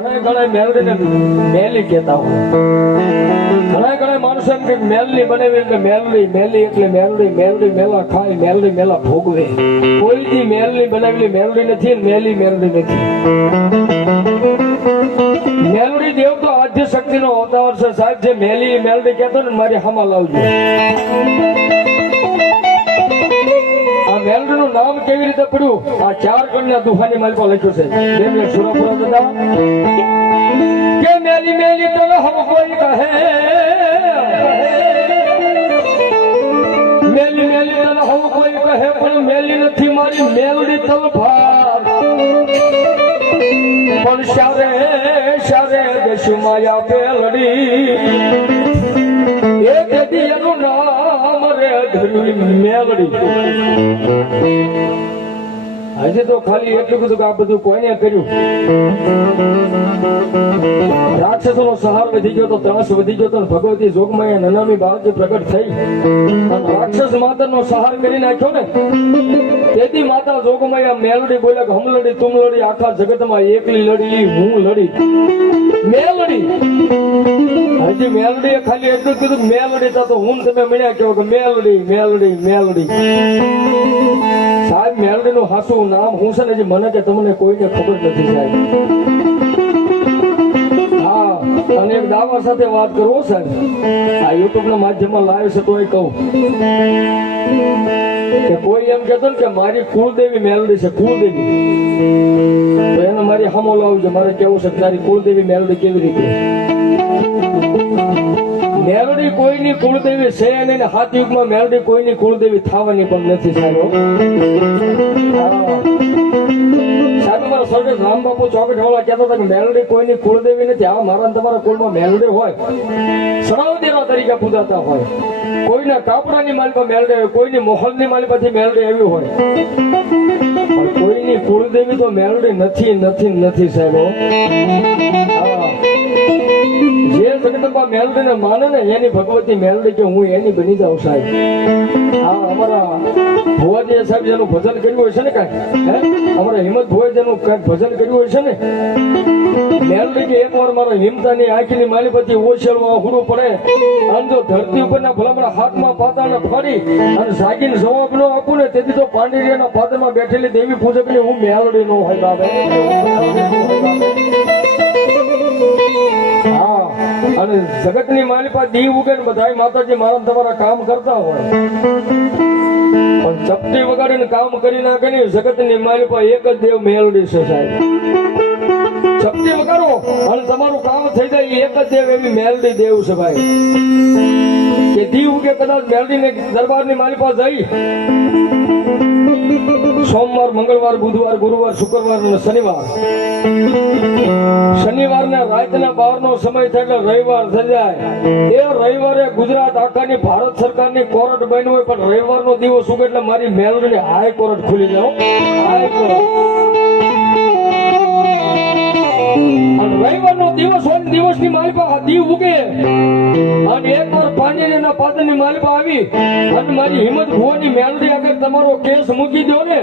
ઘણા મેલડી મેલી ખાય કોઈ દી મેલડી બનાવેલી મેલડી નથી મેલી મેલડી નથી. મેલડી દેવ તો આદ્ય શક્તિનો અવતાર છે. સાહેબ, જે મેલી, મેલડી કહેતો ને મારી હામા લાવજો. આ મેલડીનું નામ કેવી રીતે પડ્યું? આ ચાર કણના દુહાની માલિકો લખ્યું છે. બે મિનિટ સુરપુરા દાદા કે મેલી મેલી તને હમ કોઈ કહે. મેલી મેલી તને હમ કોઈ કહે, પણ મેલી નથી મારી મેલડી તલભાર પણ શારે શારે દશમાયા પેલડી. મેલડી હજી તો ખાલી એટલું બધું આ બધું કોઈને કર્યું. રાક્ષસો નો સહાર વધી ગયો તો ત્રાસ વધી ગયો તો ભગવતી જોગમાં નનામી બાળકી પ્રગટ થઈ. રાક્ષસ માતા નો સહાર કરી નાખ્યો ને, તેથી માતા જોગમાયા મેલડી બોલે કે હમ લડી તું લડી આખા જગતમાં એકલી લડી, હું લડી. મેલડી! હજી મેલડી ખાલી એટલું કીધું, મેલડી તો હું તમે મળ્યા કહો કે મેલડી મેલડી મેલડી. સાહેબ મેલડી નું હાસું નામ હું છે ને હજી મને કે તમને કોઈને ખબર નથી સાહેબ. હા, અને એક દાવા સાથે વાત કરું સાહેબ. આ યુટ્યુબ ના માધ્યમમાં લાઈવ છે તો એ કહું. કે કોઈ એમ કહેતો કે મારી કુળદેવી મેલડી છે, કુળદેવી. તો એને મારી હમો લાવજો, મારે કેવું છે તારી કુળદેવી મેલડી કેવી રીતે? મેલડી કોઈની કુળદેવી છે અને હાથ યુગમાં મેલડી કોઈની કુળદેવી થવાની પણ નથી સાહેબ રામબાપુ ચોકટ વાળા કહેતા હતા મેલડી કોઈની કુળદેવી નથી. આવા મારા તમારા કુળમાં મેલડી હોય. સરાવદેરા તરીકે પૂજાતા હોય. કોઈના કાપડાની માલિકા મેલડી હોય, કોઈની મોહલની માલિકાથી મેલડી આવી હોય. કોઈની કુળદેવી તો મેલડી નથી નથી નથી સાહેબ જગદંબા મેલડીને માને ને, એની ભગવતી મેલડી કે હું એની બની જાઉં સાહેબ. આ અમારા ભુવાજી સાહેબ જેનું ભજન કર્યું છે ને કઈ? હે? અમારા હિંમત ભુવાજી જેનું કાંઈક ભજન કર્યું હોય છે ને? મેલડી કે એક વાર મારા હિમતાની આંખની માલી પછી ઓછેલવા હુડું પડે. અને જો ધરતી ઉપરના ભલામણા હાથમાં પાતાને ફરી અને જાગીને જવાબ ન આપું ને, તેથી તો પાંડિરિયાના પાદરમાં બેઠેલી દેવી પૂજકની હું મેલડી નો હોય બાબે. અને જગતની માલિપા દીવ ઉગે ને બધાય માતાજી મારા તમારા કામ કરતા હોય. પણ ચપટી વગાડીને કામ કરી નાખે ને જગતની પાસે એક જ દેવ મેલડી છે સાહેબ. ચપટી વગાડો અને તમારું કામ થઈ જાય એક જ દેવ એવી મેલડી દેવ છે ભાઈ. કે દીવ કે કદાચ મેલડીને દરબારની માલિપા જઈ. સોમવાર, મંગળવાર, બુધવાર, ગુરુવાર, શુક્રવાર અને શનિવાર. શનિવારના રાતના બારનો સમય થાય એટલે રવિવાર થઈ જાય. એ રવિવારે ગુજરાત આખાની ભારત સરકારની કોર્ટ બની હોય પણ રવિવારનો દિવસ ઉગે એટલે મારી મેલડી હાઈ કોર્ટ ખુલી જાઉં હાઈ કોર્ટ. રવિવારનો દિવસ હોય દિવસની માલિપા દીવ ઉગે. અને એકવાર પાંડેરીના પાદરની માલિપા આવી અને મારી હિંમત ભુવાની મેલડી આગળ તમારો કેસ મૂકી દો ને.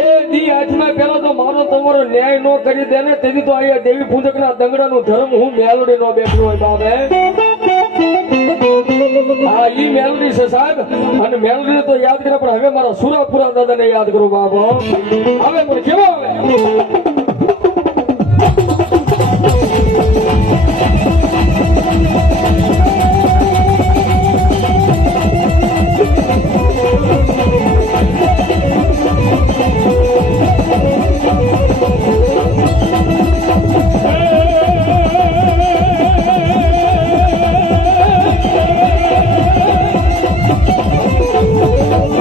એ દી આજમાં પેલા તો મારો તમારો ન્યાય નો કરી દે ને, તેથી તો અહીંયા દેવી પૂજકના દંગડાનું ધર્મ હું મેલડી નો બેઠું હોય બાબે હા, ઈ મેલડી છે સાહેબ. અને મેલડી તો યાદ કરે પણ હવે મારા સુરાપુરા દાદાને યાદ કરું બાબો હવે પણ કેવો આવે?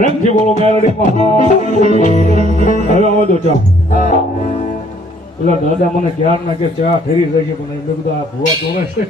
પ્રેમથી બોલો મહા હવે આવો દો ચા પેલા દાદા મને ક્યાર ના કે ચા ઠરી રહી છે પણ મેં કીધું આ ભૂવા જોવે છે